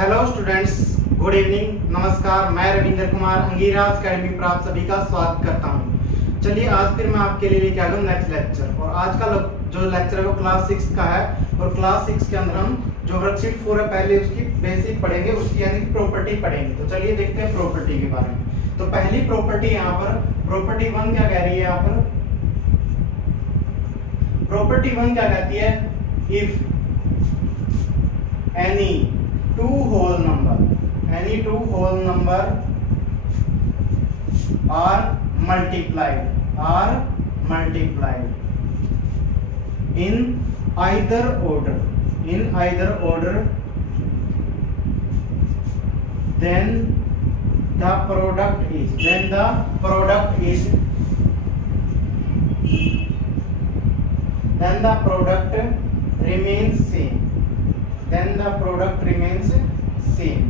Hello students, good evening, नमस्कार। मैं Ravindra Kumar अंगीराज academy पर आप सभी का स्वागत करता हूं। चलिए आज फिर मैं आपके लिए लेके आ गया नेक्स्ट लेक्चर। और आज का जो लेक्चर है वो क्लास 6 का है। और क्लास 6 के अंदर हम जो वर्कशीट 4 है पहले उसकी बेसिक पढ़ेंगे, उसकी यानी कि प्रॉपर्टी पढ़ेंगे। तो चलिए देखते हैं प्रॉपर्टी के बारे में। तो पहली प्रॉपर्टी यहाँ पर प्रॉपर्टी 1 क्या कह रही है? यहाँ पर प्रॉपर्टी 1 क्या कहती है? If any two whole number are multiplied in either order then the product remains same.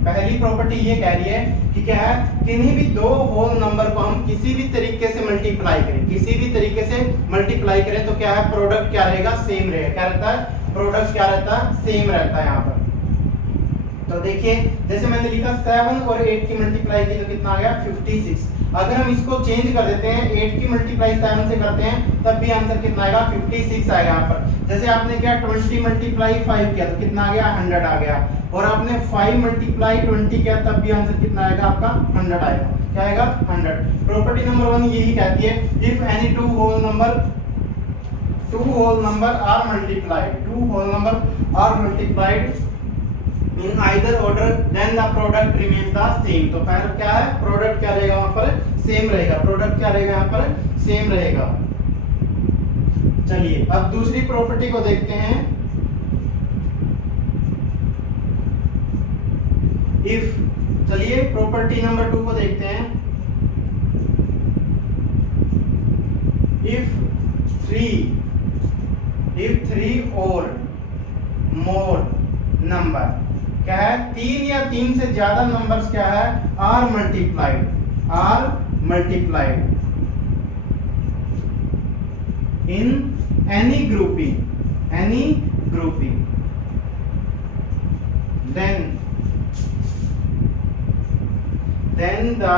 पहली प्रॉपर्टी ये कह रही है कि क्या है, किन्हीं भी दो होल नंबर को हम किसी भी तरीके से मल्टीप्लाई करें तो क्या है, प्रोडक्ट क्या रहेगा? सेम रहेगा। क्या रहता है? प्रोडक्ट क्या रहता है? सेम रहता है यहाँ पर। तो देखिए जैसे मैंने लिखा 7 और 8 की मल्टीप्लाई की तो कितना आ गया? 56। अगर हम इसको चेंज कर देते हैं, 8 की मल्टीप्लाई 7 से करते हैं तब भी आंसर कितना आएगा? 56 आएगा यहाँ पर। जैसे आपने क्या 20 मल्टीप्लाई 5 किया तो कितना आ गया? 100 आ गया। और आपने 5 मल्टीप्लाई 20 किया तब भी आंसर कितना आएगा? आपका 100 आएगा। क्या आएगा? 100। प्रॉपर्टी नंबर 1 यही कहती है, if any two whole number are multiplied in either order then the product remains the same। तो फिर क्या है? प्रोडक्ट क्या रहेगा? वहां पर सेम रहेगा। प्रोडक्ट क्या रहेगा? यहाँ पर सेम रहेगा। चलिए अब दूसरी प्रॉपर्टी को देखते हैं। चलिए प्रॉपर्टी नंबर 2 को देखते हैं। if three or more number क्या है? 3 या 3 से ज्यादा नंबर्स क्या है? Are multiplied in any grouping then the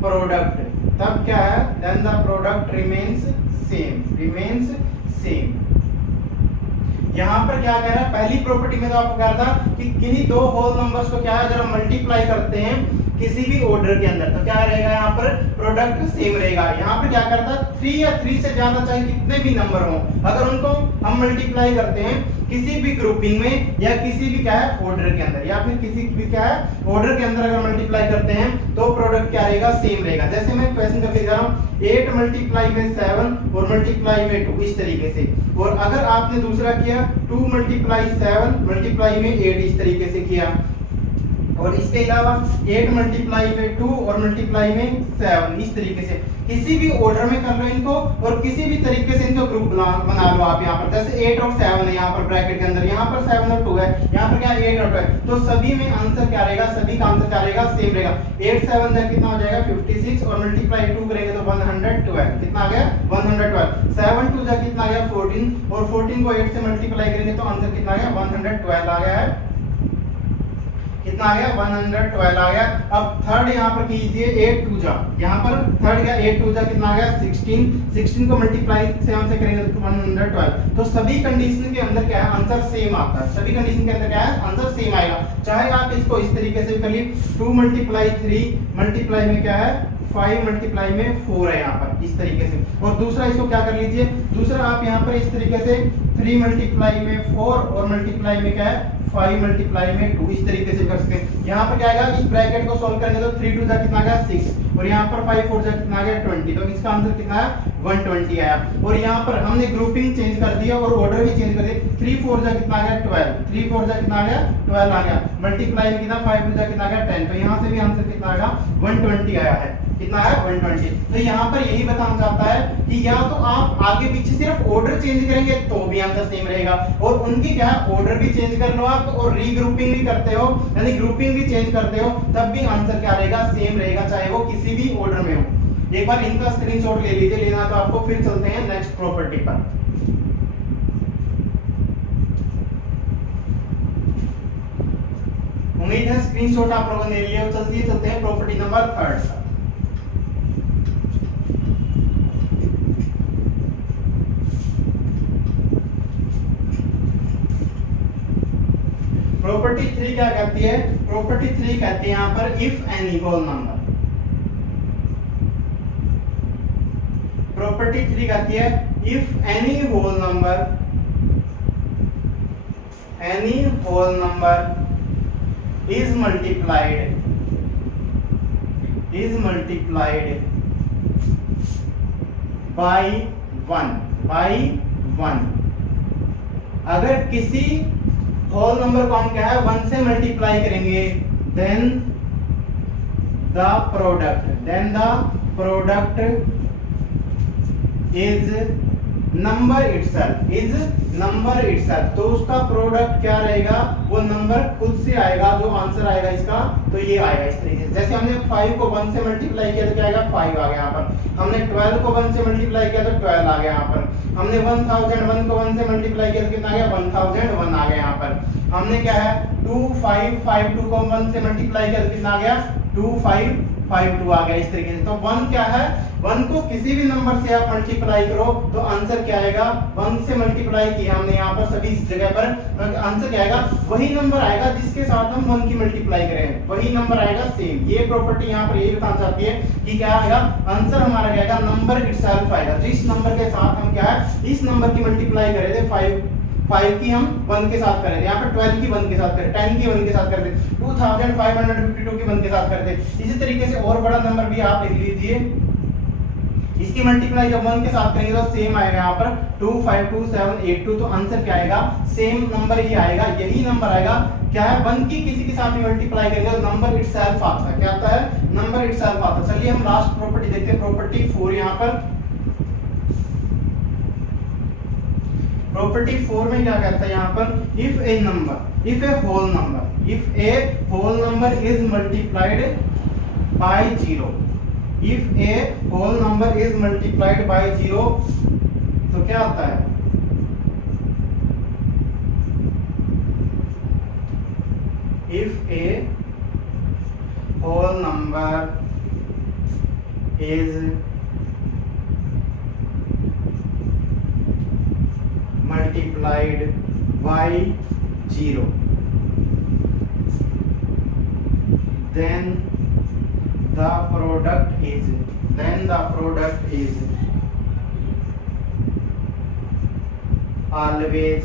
product, तब क्या है? then the product remains same। यहाँ पर क्या कह रहा है? पहली प्रॉपर्टी में तो आपको कह रहा था कि किन्हीं दो होल नंबर्स को क्या है, अगर हम मल्टीप्लाई करते हैं किसी भी ऑर्डर के अंदर तो क्या रहेगा? यहाँ पर प्रोडक्ट सेम रहेगा। यहाँ पर क्या करता है? 3 या 3 से ज्यादा चाहे कितने भी नंबर हो, अगर उनको हम मल्टीप्लाई करते हैं किसी भी ग्रुपिंग में या किसी भी क्या है ऑर्डर के अंदर, या फिर किसी भी क्या है ऑर्डर के अंदर अगर मल्टीप्लाई करते हैं तो प्रोडक्ट क्या रहेगा? सेम रहेगा। जैसे मैं क्वेश्चन करके दिखा रहा हूँ, 8 मल्टीप्लाई में 7 और मल्टीप्लाई में 2, इस तरीके से। और अगर आपने दूसरा किया 2 मल्टीप्लाई 7 मल्टीप्लाई में 8, इस तरीके से किया। और इसके अलावा 8 मल्टीप्लाई में 2 और मल्टीप्लाई में 7, इस तरीके से किसी भी ऑर्डर में कर लो इनको और किसी भी तरीके से इनको ग्रुप बना लो आप। यहाँ पर जैसे 8 और 7 है यहाँ पर ब्रैकेट के अंदर, यहाँ पर 7 और 2 है, यहाँ पर क्या 8 और 2 है, तो सभी में आंसर क्या रहेगा? सभी का आंसर क्या रहेगा? सेम रहेगा। 8 7 जा कितना हो जाएगा? 56 और मल्टीप्लाई 2 करेंगे तो 112। कितना आ गया? 112। 7 2 जा कितना आ गया? 14 और 14 को 8 से मल्टीप्लाई करेंगे तो आंसर कितना आ गया? 112 आ गया है। कितना आ गया? 112 आ गया। अब थर्ड यहाँ पर कीजिए 8 2 जा, यहाँ पर थर्ड क्या 8 2 जा कितना आ गया? 16 को मल्टीप्लाई 7 से करेंगे तो 112। तो सभी कंडीशन के अंदर क्या है? आंसर सेम आता है। सभी कंडीशन के अंदर क्या है? आंसर सेम आएगा। चाहे आप इसको इस तरीके से करिए, 2 मल्टीप्लाई 3 मल्टीप्लाई में क्या है? 5 मल्टीप्लाई में 4 है यहाँ पर, इस तरीके से। और दूसरा इसको क्या कर लीजिए, दूसरा आप यहाँ पर इस तरीके से 3 मल्टीप्लाई में 4 और मल्टीप्लाई में क्या है? 5 मल्टीप्लाई में 2, इस तरीके से कर सकते हैं। यहाँ पर क्या आएगा? इस ब्रैकेट को सॉल्व करेंगे तो 3 2 जा कितना आ गया? 6 और यहाँ पर 5 4 जा कितना आ गया? 20। तो इसका आंसर कितना है? 120 आया। और यहाँ पर हमने ग्रुपिंग चेंज कर दिया और ऑर्डर भी चेंज कर दिया। 3 4 जा कितना आ गया? 12। 3 4 जा कितना आ गया? 12 आ गया। मल्टीप्लाई में कितना? 5 2 जा कितना आ गया? 10। तो यहाँ से भी आंसर कितना आएगा? 120 आया है। कितना है? 120। तो यहाँ पर यही बताना चाहता है कि या तो आप आगे पीछे सिर्फ ऑर्डर चेंज करेंगे तो भी आंसर सेम रहेगा, और उनकी क्या है ऑर्डर भी चेंज कर लो आप और रीग्रुपिंग भी करते हो यानी ग्रुपिंग भी चेंज करते हो तब भी आंसर क्या रहेगा? सेम रहेगा, चाहे वो किसी भी ऑर्डर में हो। एक बार इनका स्क्रीनशॉट ले लीजिए, लेना तो आपको। फिर चलते हैं नेक्स्ट प्रॉपर्टी पर। उम्मीद है स्क्रीनशॉट आप लोगों ने ले लिया। चलते हैं प्रॉपर्टी नंबर 3 पर। प्रॉपर्टी 3 क्या कहती है? प्रॉपर्टी 3 कहती है यहां पर if any whole number. Property 3 कहती है if any whole number is multiplied by 1 अगर किसी होल नंबर को हम क्या है 1 से मल्टीप्लाई करेंगे then the product is number itself। तो उसका प्रोडक्ट क्या रहेगा? वो नंबर खुद से आएगा। जो आंसर आएगा इसका तो ये आएगा इस तरीके से। जैसे हमने 5 को 1 से मल्टीप्लाई किया तो क्या आएगा? 5 आ गया यहाँ पर। हमने 12 को 1 से मल्टीप्लाई किया तो 12 आ गया यहाँ पर। हमने 1001 को 1 से मल्टीप्लाई किया तो कितना आ गया? 1001 आ गया यहाँ पर। हमने क्या है 2552 को 1 से मल्टीप्लाई किया तो कितना आ गया? 2552 आ गया इस तरीके से। तो 1 क्या है? 1 को किसी भी नंबर से आप मल्टीप्लाई करो तो आंसर क्या आएगा? 1 से मल्टीप्लाई किया हमने यहाँ पर सभी इस जगह पर, तो आंसर क्या आएगा? वही नंबर आएगा जिसके साथ हम 1 की मल्टीप्लाई करें, वही नंबर आएगा सेम। ये प्रॉपर्टी यहाँ पर यही बताना चाहती है कि क्या आएगा? आंसर हमारा क्या आएगा? नंबर इटसेल्फ आएगा। तो इस नंबर के साथ हम क्या है इस नंबर की मल्टीप्लाई करे थे 5 की हम 1 के साथ करें थे, यहाँ पर 12 की 1 के साथ करें, 10 की 1 के साथ करते, 2552 की 1 के साथ करते। इसी तरीके से और बड़ा नंबर भी आप लिख लीजिए, इसकी मल्टीप्लाई जब 1 के साथ करेंगे तो सेम आएगा यहाँ पर 252782। तो आंसर क्या आएगा? सेम नंबर ही आएगा, यही नंबर आएगा। क्या है 1 की किसी के साथ भी मल्टीप्लाई करेंगे तो नंबर इटसेल्फ आता है। क्या आता है? नंबर इटसेल्फ आता है। चलिए हम लास्ट प्रॉपर्टी देखते हैं, प्रॉपर्टी 4 यहाँ पर। प्रॉपर्टी 4 में क्या कहता है यहाँ पर? If a whole number is multiplied by 0, if a whole number is multiplied by 0 तो क्या आता है? If a whole number is multiplied by 0 then the product is always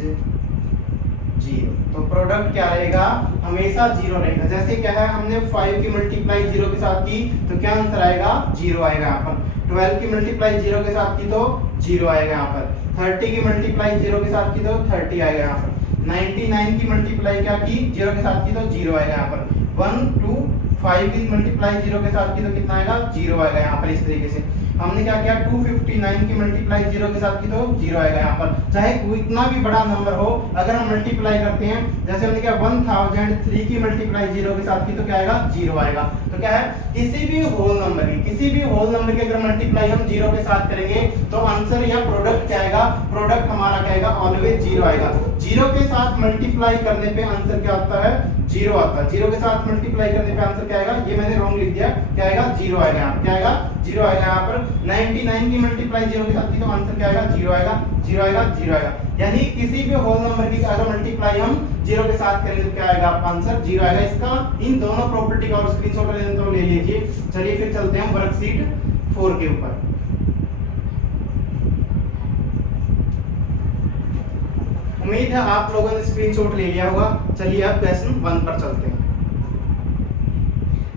0। तो प्रोडक्ट क्या रहेगा? हमेशा 0 रहेगा। जैसे क्या है हमने 5 की मल्टीप्लाई 0 के साथ की तो क्या आंसर आएगा? 0 आएगा यहाँ पर। 12 की मल्टीप्लाई 0 के साथ की तो 0 आएगा यहाँ पर। 30 की मल्टीप्लाई 0 के साथ की तो 30 आएगा यहाँ पर। 99 की मल्टीप्लाई क्या की 0 के साथ की तो 0 आएगा यहाँ पर। 1 2 5 की मल्टीप्लाई 0 के साथ की तो कितना आएगा? 0 आएगा यहाँ पर। इस तरीके से हमने क्या किया 259 की मल्टीप्लाई 0 के साथ की तो 0 आएगा यहाँ पर। चाहे इतना भी बड़ा नंबर हो, अगर हम मल्टीप्लाई करते हैं, जैसे हमने क्या 1003 की मल्टीप्लाई 0 के साथ की तो क्या आएगा? 0 आएगा। तो क्या है किसी भी होल नंबर की अगर मल्टीप्लाई हम 0 के साथ करेंगे तो आंसर या प्रोडक्ट क्या आएगा? प्रोडक्ट हमारा क्या आएगा? ऑलवेज 0 आएगा। 0 के साथ मल्टीप्लाई करने पे आंसर क्या आता है? 0 आता है। 0 के साथ मल्टीप्लाई करने पे आंसर क्या आएगा? ये मैंने रॉन्ग लिख दिया, क्या आएगा? 0 आएगा यहाँ। क्या आएगा? 0 आएगा यहाँ पर। 99 की मल्टीप्लाई 0 के साथ की तो आंसर क्या आएगा? 0 आएगा, 0 आएगा, 0 आएगा। यानी किसी भी होल नंबर की अगर मल्टीप्लाई हम 0 के साथ करेंगे तो क्या आएगा? आपका आंसर 0 आएगा। इसका इन दोनों प्रॉपर्टी का और स्क्रीनशॉट लेना तो ले लीजिए। चलिए फिर चलते हैं वर्कशीट 4 के ऊपर। उम्मीद है आप लोगों ने स्क्रीनशॉट ले लिया होगा। चलिए अब क्वेश्चन 1 पर चलते हैं।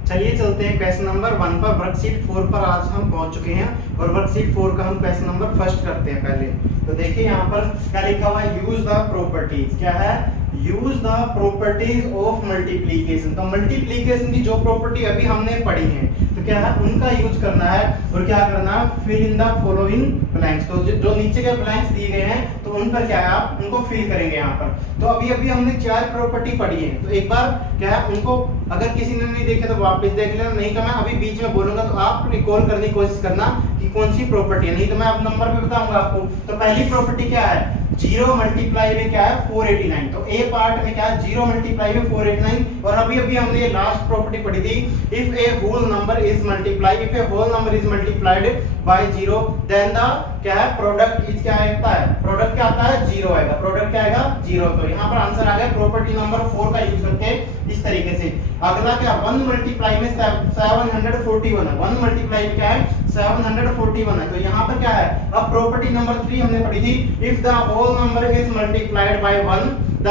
चलिए चलते हैं क्वेश्चन नंबर 1 पर। वर्कशीट 4 पर आज हम पहुंच चुके हैं और वर्कशीट 4 का हम क्वेश्चन नंबर फर्स्ट करते हैं पहले। तो देखिए यहाँ पर क्या लिखा हुआ है? Use the properties. क्या है? Use the properties of multiplication. तो मल्टीप्लीकेशन की जो प्रॉपर्टी अभी हमने पढ़ी है तो क्या है उनका यूज करना है और क्या करना है? Fill in the following blanks. तो जो नीचे के ब्लैंक्स दिए गए हैं तो उन पर क्या है आप उनको फिल करेंगे यहाँ पर। तो अभी हमने 4 प्रॉपर्टी पढ़ी है, तो एक बार क्या है उनको अगर किसी ने नहीं देखे तो वापस देख लेना, नहीं तो मैं अभी बीच में बोलूंगा तो आप रिकॉल करने की कोशिश करना कि कौन सी प्रॉपर्टी है, नहीं तो मैं अब नंबर भी बताऊंगा आपको। तो पहली प्रॉपर्टी क्या है? 0 मल्टीप्लाई में क्या है 489, तो ए पार्ट में क्या है 0 मल्टीप्लाई में 489। और अभी अभी हमने ये लास्ट प्रॉपर्टी पढ़ी थी, if a whole number is multiply, if a whole number is multiplied by 0 then the क्या है प्रोडक्ट इज क्या आता है, प्रोडक्ट क्या आता है 0 आएगा, प्रोडक्ट क्या आएगा 0। तो यहाँ पर आंसर आ गया प्रॉपर्टी नंबर 4 का यूज करके इस तरीके से। अगला क्या 1 मल्टीप्लाई में 741 है, 1 मल्टीप्लाई में क्या है 741 है, तो यहाँ पर क्या है अब प्रॉपर्टी नंबर 3 हमने पढ़ी थी, if the whole number is multiplied by 1 the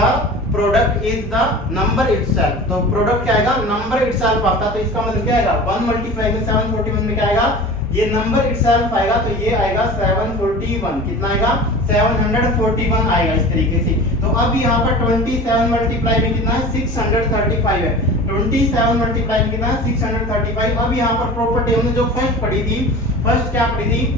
product is the number itself, तो प्रोडक्ट क्या आएगा नंबर इटसेल्फ आता है। तो इसका मतलब क्या आएगा 1 मल्टीप्लाई में 741 में क्या आएगा ये नंबर इटसेल्फ आएगा, तो ये आएगा 741, कितना आएगा 741 आएगा इस तरीके से। तो अब यहाँ पर 27 मल्टीप्लाई में कितना है 635 है, 27 मल्टीप्लाई में कितना है 635। अब यहाँ पर प्रॉपर्टी हमने जो फर्स्ट पढ़ी थी, फर्स्ट क्या पढ़ी थी,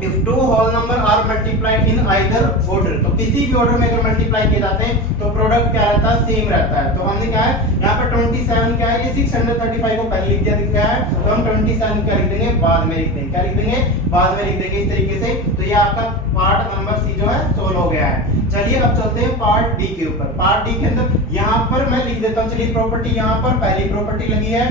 if two whole number are multiplied in either order, तो किसी भी ऑर्डर में अगर मल्टीप्लाई किए जाते हैं तो प्रोडक्ट क्या रहता है सेम रहता है। तो हमने क्या है यहाँ पर 27 क्या है ये 635 को पहले लिख दिया दिखा है, तो हम 27 क्या लिख देंगे बाद में लिख देंगे, क्या लिख देंगे बाद में लिख देंगे इस तरीके से। तो ये आपका पार्ट नंबर सी जो है सोल्व हो गया है। चलिए अब चलते हैं पार्ट डी के ऊपर। पार्ट डी के अंदर यहाँ पर मैं लिख देता हूँ, चलिए प्रॉपर्टी यहाँ पर पहली प्रॉपर्टी लगी है,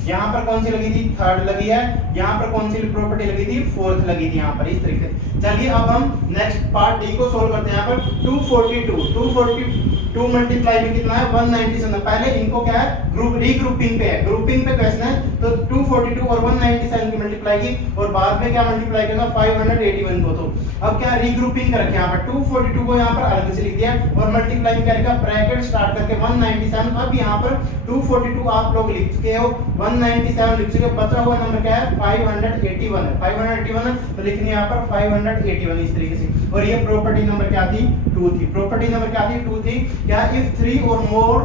यहाँ पर कौन सी लगी थी थर्ड लगी है, यहाँ पर कौन सी प्रॉपर्टी लगी थी फोर्थ लगी थी यहाँ पर इस तरीके से। चलिए अब हम नेक्स्ट पार्ट डी को सोल्व करते हैं। यहाँ पर 242 मल्टीप्लाई में कितना है 197, पहले इनको क्या है ग्रुप रीग्रुपिंग पे है, ग्रुपिंग पे क्वेश्चन है, तो 242 और 197 की मल्टीप्लाई की और बाद में क्या मल्टीप्लाई करना 581 को। तो अब क्या रीग्रुपिंग कर रखे यहाँ पर 242 को यहाँ पर अलग से लिख दिया और मल्टीप्लाई करके ब्रैकेट स्टार्ट करके 197। अब यहाँ पर 242 आप लोग लिख चुके हो, 197 लिख चुके, बचा हुआ नंबर क्या है 581 है, 581 है तो लिखनी है यहाँ पर 581 इस तरीके से। और ये प्रॉपर्टी नंबर क्या थी 2 थी, प्रॉपर्टी नंबर क्या थी 2 थी। क्या इफ 3 और मोर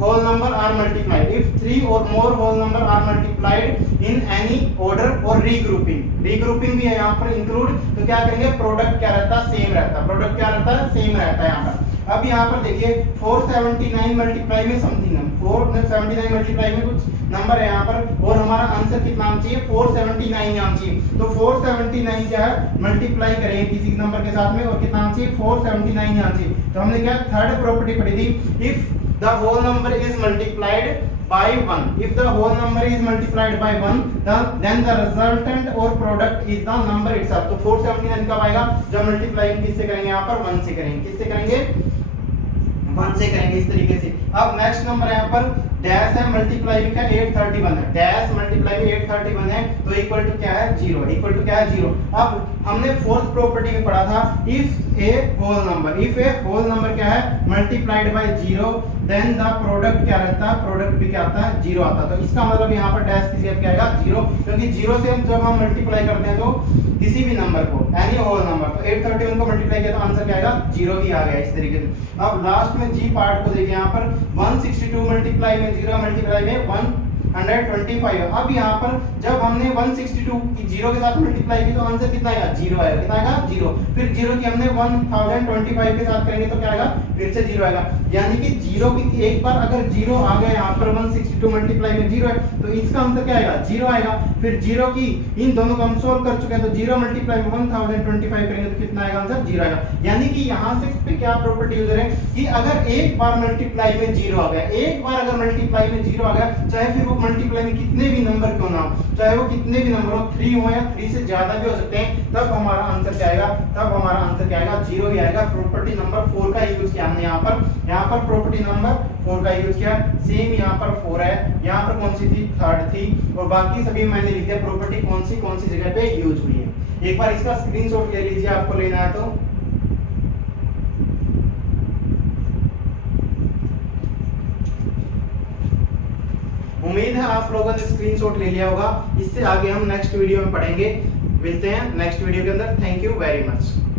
whole number are multiplied, if 3 or more whole number are multiplied in any order or regrouping भी है यहाँ पर इंक्लूड, तो क्या करेंगे प्रोडक्ट क्या रहता है सेम रहता है, प्रोडक्ट क्या रहता है सेम रहता है यहाँ पर। अब यहाँ पर देखिए 479 मल्टीप्लाई में समथिंग है, 479 मल्टीप्लाई में कुछ नंबर है यहाँ पर और हमारा आंसर कितना आना चाहिए 479 आना चाहिए। तो 479 क्या है मल्टीप्लाई करेंगे किसी नंबर के साथ में और कितना आना चाहिए 479 आना चाहिए। तो हमने क्या थर्ड प्रॉपर्टी पढ़ी थी, if the whole number is multiplied by 1, if the whole number is multiplied by 1 then the resultant or product is the number itself। तो 479 कब आएगा जब मल्टीप्लाई किससे करेंगे यहाँ पर 1 से करेंगे, किससे करेंगे 1 से करेंगे इस तरीके से। अब नेक्स्ट नंबर यहाँ पर डैश है मल्टीप्लाई में क्या 831 है, डैश मल्टीप्लाई में 831 है तो इक्वल टू क्या है 0, इक्वल टू क्या है 0। अब हमने फोर्थ प्रॉपर्टी में पढ़ा था इफ ए होल नंबर क्या है multiplied by 0 then the product क्या रहता है, प्रोडक्ट भी क्या आता है 0 आता है। तो इसका मतलब यहाँ पर डैश की जगह क्या आएगा 0, क्योंकि 0 से जब हम मल्टीप्लाई करते हैं तो किसी भी नंबर को एनी होल नंबर, तो 831 को मल्टीप्लाई किया तो आंसर क्या आएगा 0 ही आ गया इस तरीके से। अब लास्ट में जी पार्ट को देखिए, यहाँ पर 162 मल्टीप्लाई में 0 मल्टीप्लाई में 125। अब यहाँ पर जब हमने 162 की 0 के साथ मल्टीप्लाई की तो आंसर कितना आएगा 0 आएगा, कितना आएगा 0। फिर 0 की हमने 1025 के साथ करेंगे तो क्या आएगा फिर से 0 आएगा, यानी कि 0 की एक बार अगर 0 आ गया यहाँ पर 162 मल्टीप्लाई में 0 है तो इसका आंसर क्या आएगा 0 आएगा। फिर 0 की इन दोनों को हम सोल्व कर चुके हैं तो 0 मल्टीप्लाई में 1025 करेंगे तो कितना आएगा आंसर 0 आएगा। यानी कि यहाँ से पे क्या प्रॉपर्टी यूज है कि अगर एक बार मल्टीप्लाई में 0 आ गया, एक बार अगर मल्टीप्लाई में 0 आ गया, चाहे फिर वो मल्टीप्लाई में कितने भी नंबर क्यों ना हो, चाहे वो कितने भी नंबर हो 3 हो या 3 से ज्यादा भी हो सकते हैं, तब हमारा आंसर क्या आएगा, तब हमारा आंसर क्या आएगा 0 ही आएगा। प्रॉपर्टी नंबर 4 का यूज किया हमने यहाँ पर प्रॉपर्टी नंबर 4 का यूज किया। सेम यहाँ पर 4 है, यहाँ पर कौन सी थी थर्ड थी और बाकी सभी मैंने लिख दिया प्रॉपर्टी कौन सी जगह पे यूज हुई है। एक बार इसका स्क्रीनशॉट ले लीजिए आपको लेना है तो। उम्मीद है आप लोगों ने स्क्रीनशॉट ले लिया होगा। इससे आगे हम नेक्स्ट वीडियो में पढ़ेंगे। मिलते हैं नेक्स्ट वीडियो के अंदर। Thank you very much.